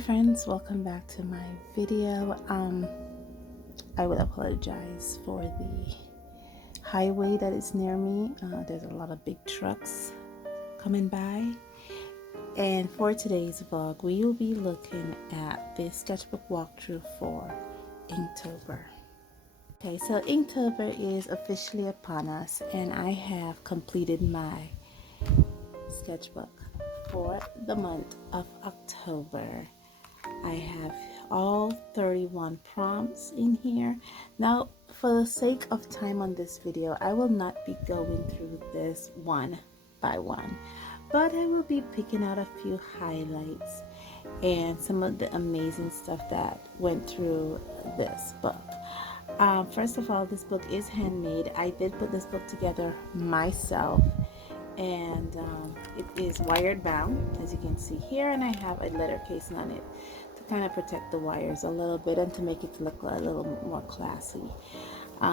friends, welcome back to my video. I will apologize for the highway that is near me. There's a lot of big trucks coming by. And for today's vlog, we will be looking at the sketchbook walkthrough for Inktober. Okay, so Inktober is officially upon us, and I have completed my sketchbook for the month of October. I have all 31 prompts in here. Now, for the sake of time on this video, I will not be going through this one by one, but I will be picking out a few highlights and some of the amazing stuff that went through this book. First of all, this book is handmade. I did put this book together myself, and it is wired bound, as you can see here, and I have a letter casing on it to kind of protect the wires a little bit and to make it look a little more classy.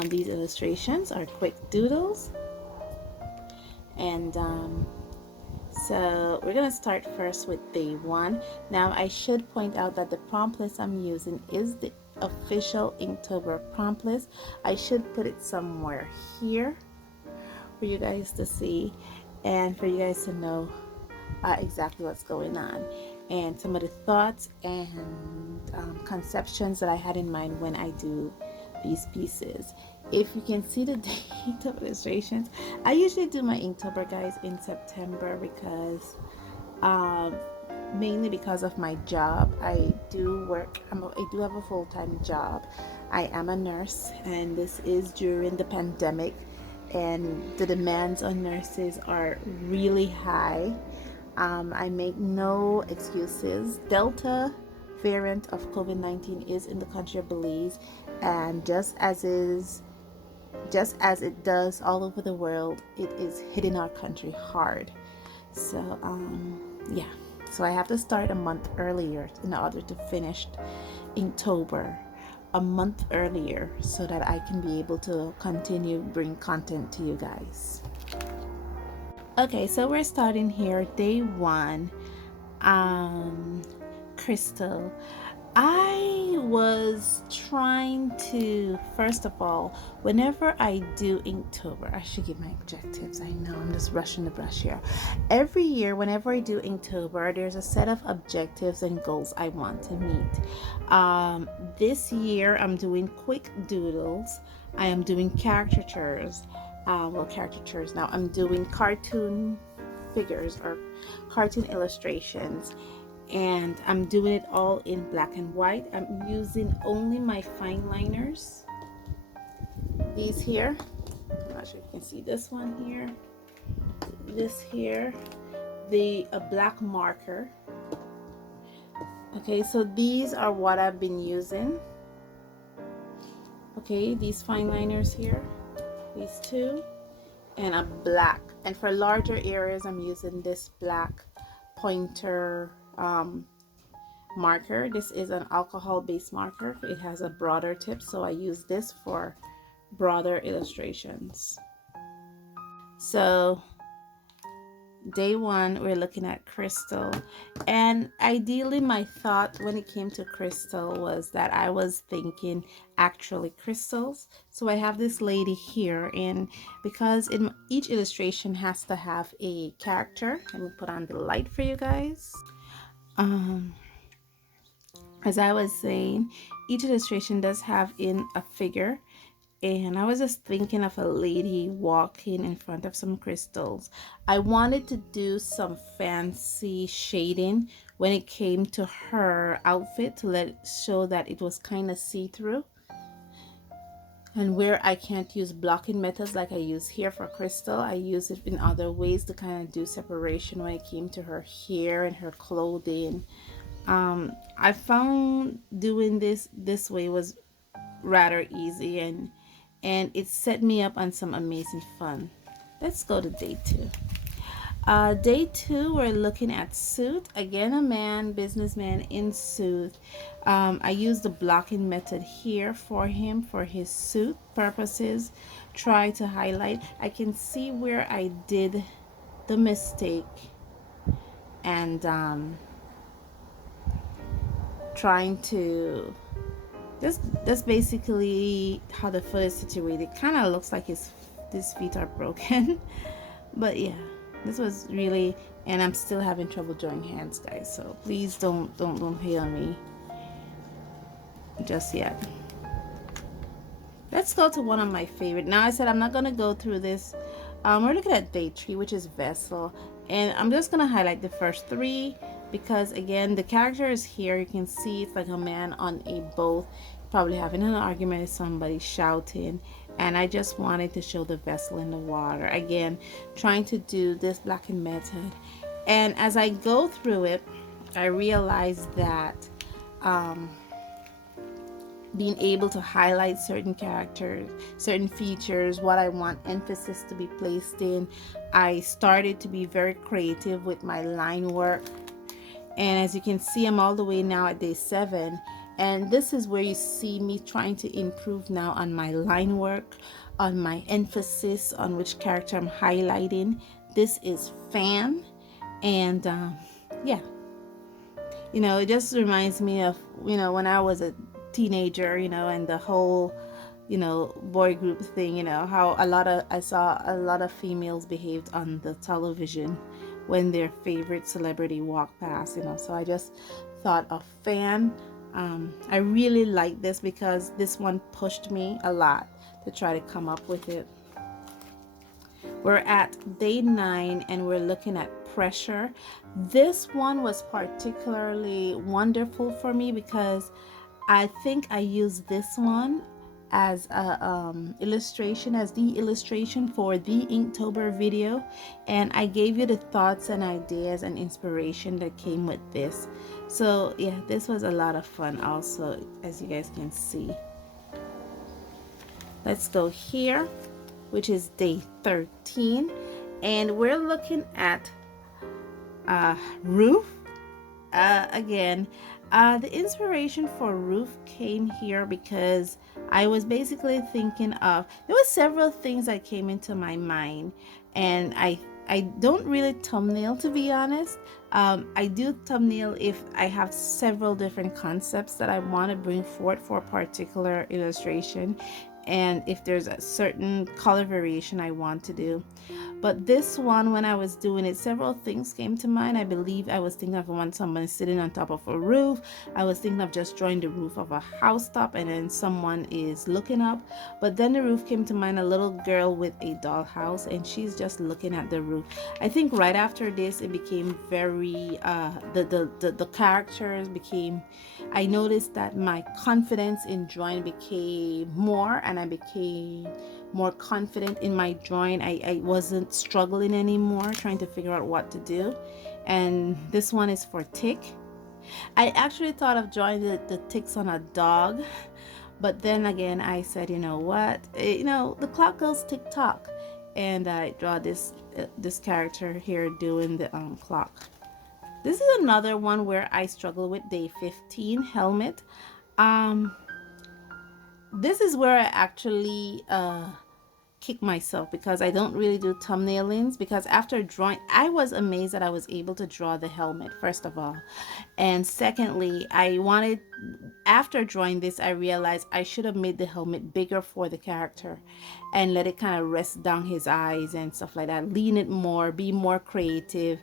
These illustrations are quick doodles, and so we're gonna start first with day one. Now I should point out that the prompt list I'm using is the official Inktober prompt list. I should put it somewhere here for you guys to see and for you guys to know exactly what's going on and some of the thoughts and conceptions that I had in mind when I do these pieces. If you can see the date of illustrations, I usually do my Inktober, guys, in September because mainly because of my job. I do work, I do have a full-time job. I am a nurse, and this is during the pandemic, and the demands on nurses are really high. I make no excuses. Delta variant of COVID-19 is in the country of Belize, and just as it does all over the world, it is hitting our country hard. So yeah, so I have to start a month earlier in order to finish Inktober a month earlier so that I can be able to continue bring content to you guys. Okay, so we're starting here, day one. Crystal. I was trying to, first of all, whenever I do Inktober, I should give my objectives. I know I'm just rushing the brush here. Every year, whenever I do Inktober, there's a set of objectives and goals I want to meet. This year, I'm doing quick doodles. I am doing caricatures. Caricatures. Now, I'm doing cartoon figures or cartoon illustrations, and I'm doing it all in black and white. I'm using only my fine liners, these here. I'm not sure if you can see this one here, this here, a black marker. Okay, so these are what I've been using. Okay, these fine liners here, these two, and a black. And for larger areas, I'm using this black pointer marker. This is an alcohol based marker. It has a broader tip, so I use this for broader illustrations. So day one, we're looking at Crystal, and ideally my thought when it came to Crystal was that I was thinking actually crystals. So I have this lady here, and because in each illustration has to have a character, let me put on the light for you guys. As I was saying, each illustration does have in a figure, and I was just thinking of a lady walking in front of some crystals. I wanted to do some fancy shading when it came to her outfit to show that it was kind of see-through, and where I can't use blocking methods like I use here for Crystal, I use it in other ways to kind of do separation when it came to her hair and her clothing. I found doing this way was rather easy, and it set me up on some amazing fun. Let's go to day two. Day two, we're looking at suit. Again, a man, businessman in suit. I used the blocking method here for him for his suit purposes. Try to highlight. I can see where I did the mistake, and trying to that's basically how the foot is situated. Kind of looks like his feet are broken. But yeah, this was really, and I'm still having trouble drawing hands, guys, so please don't hate on me just yet. Let's go to one of my favorite. Now I said I'm not gonna go through this. We're looking at day 3, which is vessel, and I'm just gonna highlight the first 3 because again the character is here. You can see it's like a man on a boat, probably having an argument with somebody, shouting, and I just wanted to show the vessel in the water. Again, trying to do this blackened method, and as I go through it I realized that being able to highlight certain characters, certain features, what I want emphasis to be placed in, I started to be very creative with my line work. And as you can see, I'm all the way now at day 7, and this is where you see me trying to improve now on my line work, on my emphasis, on which character I'm highlighting. This is Fan, and yeah, you know, it just reminds me of, you know, when I was a teenager, you know, and the whole, you know, boy group thing, you know, how I saw a lot of females behaved on the television when their favorite celebrity walked past, you know. So I just thought of Fan. I really like this because this one pushed me a lot to try to come up with it. We're at day 9 and we're looking at pressure. This one was particularly wonderful for me because I think I used this one as a illustration, as the illustration for the Inktober video, and I gave you the thoughts and ideas and inspiration that came with this. So yeah, this was a lot of fun also, as you guys can see. Let's go here, which is day 13, and we're looking at roof. Again, the inspiration for roof came here because I was basically thinking of, there were several things that came into my mind, and I don't really thumbnail, to be honest. I do thumbnail if I have several different concepts that I want to bring forth for a particular illustration, and if there's a certain color variation I want to do. But this one, when I was doing it, several things came to mind. I believe I was thinking of one, someone sitting on top of a roof. I was thinking of just drawing the roof of a housetop and then someone is looking up. But then the roof came to mind, a little girl with a dollhouse, and she's just looking at the roof. I think right after this it became very the characters became, I noticed that my confidence in drawing became more, and I became more confident in my drawing. I wasn't struggling anymore trying to figure out what to do. And this one is for tick. I actually thought of drawing the ticks on a dog, but then again I said, you know what, you know, the clock goes tick tock, and I draw this character here doing the clock. This is another one where I struggle with day 15, helmet. This is where I actually kick myself because I don't really do thumbnailings, because after drawing, I was amazed that I was able to draw the helmet, first of all. And secondly, after drawing this, I realized I should have made the helmet bigger for the character and let it kind of rest down his eyes and stuff like that. Lean it more, be more creative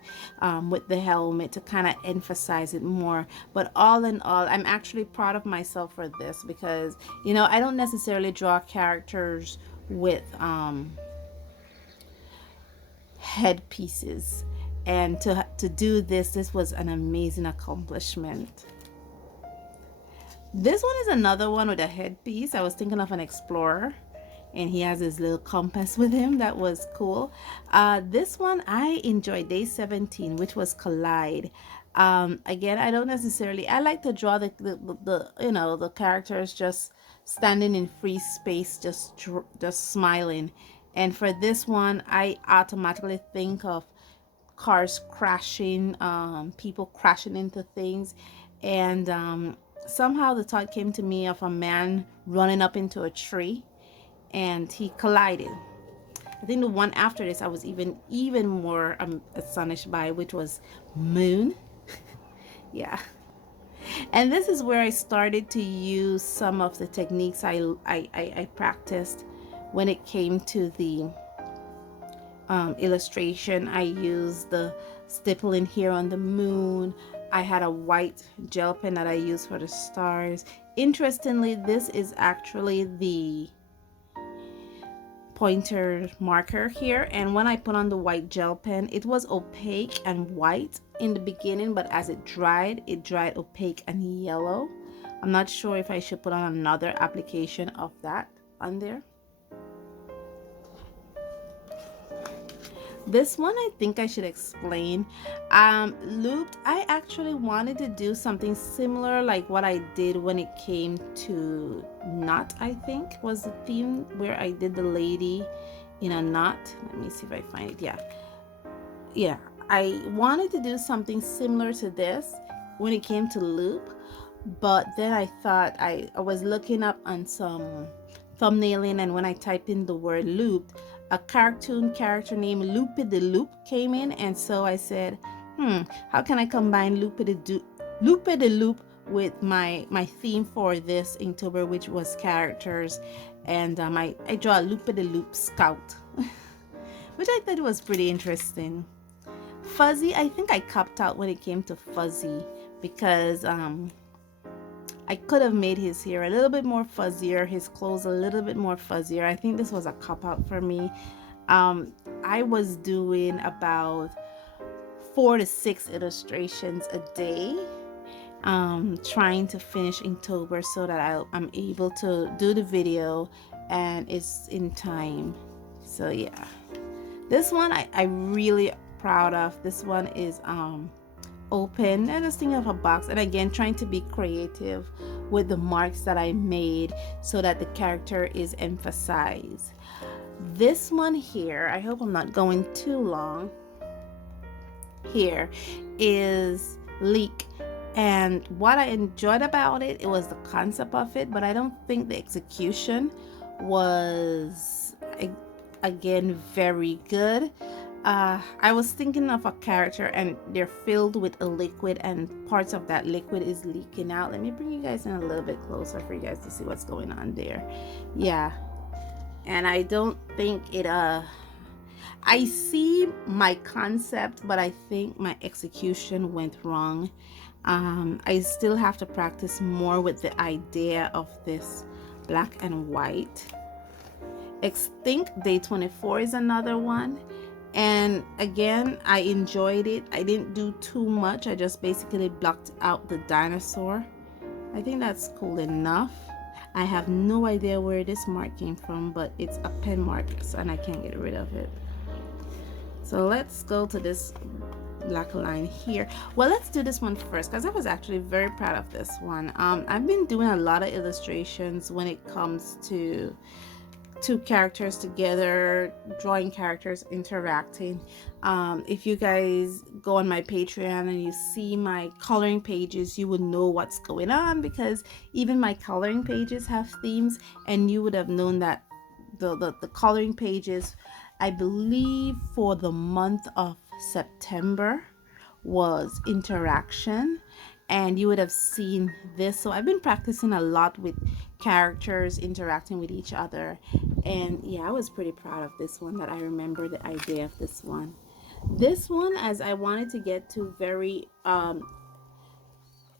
with the helmet to kind of emphasize it more. But all in all, I'm actually proud of myself for this because, you know, I don't necessarily draw characters with headpieces, and to do this was an amazing accomplishment. This one is another one with a headpiece. I was thinking of an explorer, and he has his little compass with him. That was cool. This one I enjoyed, day 17, which was collide. Again, I don't necessarily, I like to draw the you know, the characters just standing in free space, just smiling. And for this one, I automatically think of cars crashing, people crashing into things, and somehow the thought came to me of a man running up into a tree and he collided. I think the one after this I was even more astonished by, which was moon. Yeah. And this is where I started to use some of the techniques I practiced when it came to the illustration. I used the stippling here on the moon. I had a white gel pen that I used for the stars. Interestingly, this is actually the pointer marker here, and when I put on the white gel pen, it was opaque and white in the beginning, but as it dried opaque and yellow. I'm not sure if I should put on another application of that on there. This one I think I should explain. Looped, I actually wanted to do something similar like what I did when it came to knot, I think was the theme, where I did the lady in a knot. Let me see if I find it. Yeah, I wanted to do something similar to this when it came to loop, but then I thought I was looking up on some thumbnailing, and when I typed in the word looped, a cartoon character named Loopy the Loop came in, and so I said, how can I combine Loopy the Loop with my theme for this Inktober, which was characters, and I draw a Loopy the Loop scout, which I thought was pretty interesting. Fuzzy, I think I copped out when it came to Fuzzy, because I could have made his hair a little bit more fuzzier, his clothes a little bit more fuzzier. I think this was a cop out for me. I was doing about 4 to 6 illustrations a day, trying to finish Inktober so that I'm able to do the video and it's in time. So yeah, this one I really proud of. This one is open and just thinking of a box, and again trying to be creative with the marks that I made so that the character is emphasized. This one here, I hope I'm not going too long, here is Leak, and what I enjoyed about it, it was the concept of it, but I don't think the execution was again very good. I was thinking of a character and they're filled with a liquid and parts of that liquid is leaking out. Let me bring you guys in a little bit closer for you guys to see what's going on there. Yeah, and I don't think it I see my concept, but I think my execution went wrong. I still have to practice more with the idea of this black and white. Extinct Day 24 is another one. And again, I enjoyed it. I didn't do too much. I just basically blocked out the dinosaur. I think that's cool enough. I have no idea where this mark came from, but it's a pen mark, and I can't get rid of it. So let's go to this black line here. Well, let's do this one first because I was actually very proud of this one. I've been doing a lot of illustrations when it comes to two characters together, drawing characters interacting. If you guys go on my Patreon and you see my coloring pages, you would know what's going on, because even my coloring pages have themes, and you would have known that the coloring pages, I believe for the month of September, was interaction, and you would have seen this. So I've been practicing a lot with characters interacting with each other, and yeah, I was pretty proud of this one, that I remember the idea of this one. This one, as I wanted to get to very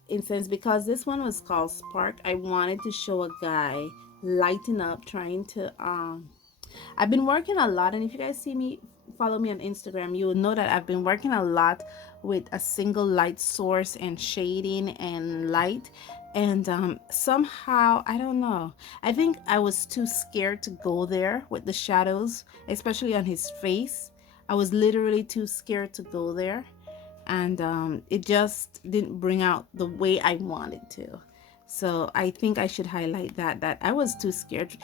instance, because this one was called Spark, I wanted to show a guy lighting up, trying to I've been working a lot, and if you guys see me, follow me on Instagram, you will know that I've been working a lot with a single light source and shading and light, and somehow, I don't know, I think I was too scared to go there with the shadows, especially on his face. I was literally too scared to go there, and it just didn't bring out the way I wanted to. So I think I should highlight that I was too scared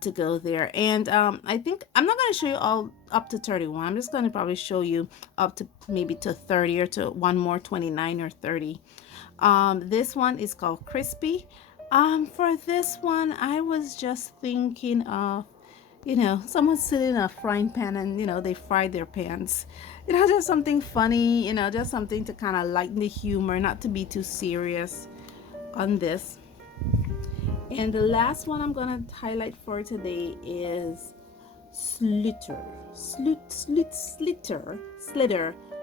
to go there. And I think I'm not going to show you all up to 31. I'm just going to probably show you up to maybe to 30, or to one more, 29 or 30. This one is called Crispy. For this one, I was just thinking of, you know, someone sitting in a frying pan and, you know, they fried their pans. just something funny, just something to kind of lighten the humor, not to be too serious on this. And the last one I'm gonna highlight for today is Slitter. Slitter.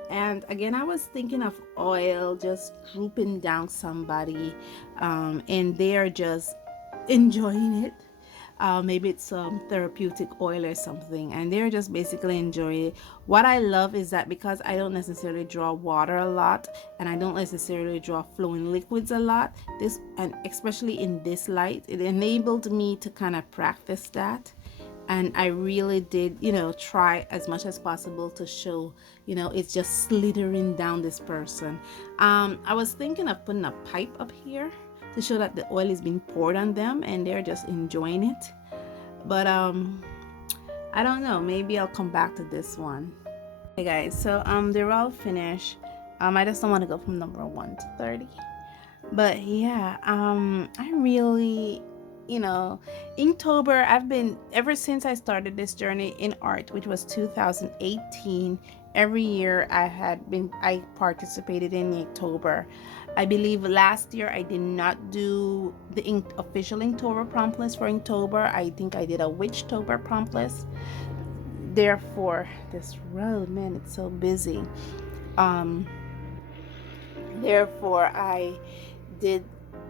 And again, I was thinking of oil just drooping down somebody, and they are just enjoying it. Maybe it's some therapeutic oil or something, and they're just basically enjoying it. What I love is that because I don't necessarily draw water a lot, and I don't necessarily draw flowing liquids a lot, this, and especially in this light, it enabled me to kind of practice that. And I really did, try as much as possible to show, it's just slithering down this person. I was thinking of putting a pipe up here to show that the oil is being poured on them and they're just enjoying it. But I don't know, maybe I'll come back to this one. Hey guys, so they're all finished. I just don't want to go from number 1 to 30. But yeah, I really, Inktober, I've been, ever since I started this journey in art, which was 2018, every year I participated in Inktober. I believe last year I did not do the official Inktober prompt list for Inktober. I think I did a Witchtober prompt list. Therefore, this road, man, it's so busy. Therefore, I did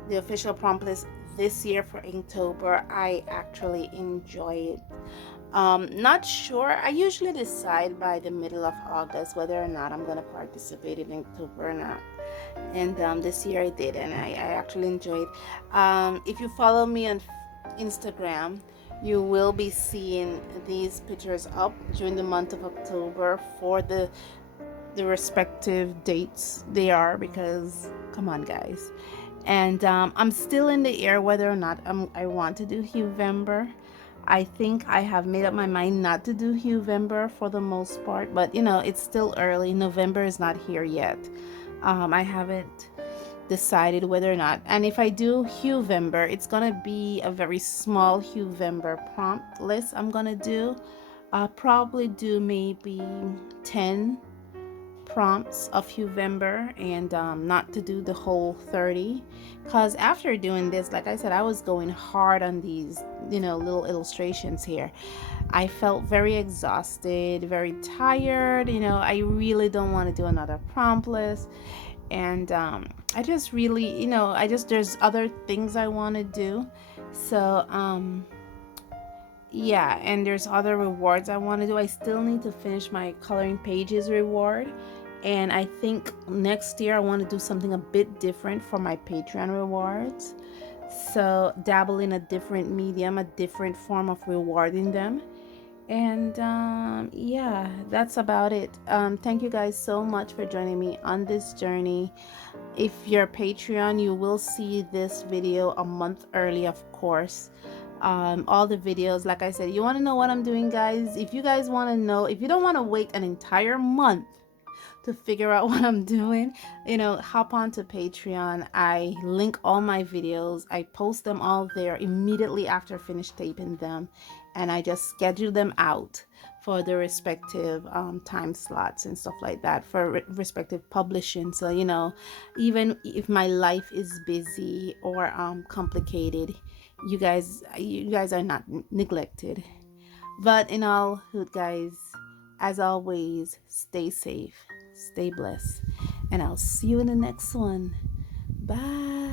the official prompt list this year for Inktober. I actually enjoy it. Not sure. I usually decide by the middle of August whether or not I'm going to participate in Inktober or not. And this year I did, and I actually enjoyed. If you follow me on Instagram, you will be seeing these pictures up during the month of October for the respective dates they are, because come on guys. And I'm still in the air whether or not I want to do November. I think I have made up my mind not to do November for the most part, but it's still early. November is not here yet. I haven't decided whether or not, and if I do November, it's gonna be a very small November prompt list I'm gonna do. I'll probably do maybe 10 prompts of November, and not to do the whole 30, because after doing this, like I said, I was going hard on these little illustrations here. I felt very exhausted, very tired. I really don't want to do another prompt list, and I just really, there's other things I want to do. So yeah, and there's other rewards I want to do. I still need to finish my coloring pages reward, and I think next year I want to do something a bit different for my Patreon rewards. So dabble in a different medium, a different form of rewarding them. And yeah, that's about it. Thank you guys so much for joining me on this journey. If you're Patreon, you will see this video a month early, of course. All the videos, like I said, you want to know what I'm doing, guys? If you guys want to know, if you don't want to wait an entire month to figure out what I'm doing, hop on to Patreon. I link all my videos. I post them all there immediately after I finish taping them, and I just schedule them out for the respective time slots and stuff like that for respective publishing. So even if my life is busy or complicated, you guys are not neglected. But in all hood, guys, as always, stay safe, stay blessed, and I'll see you in the next one. Bye.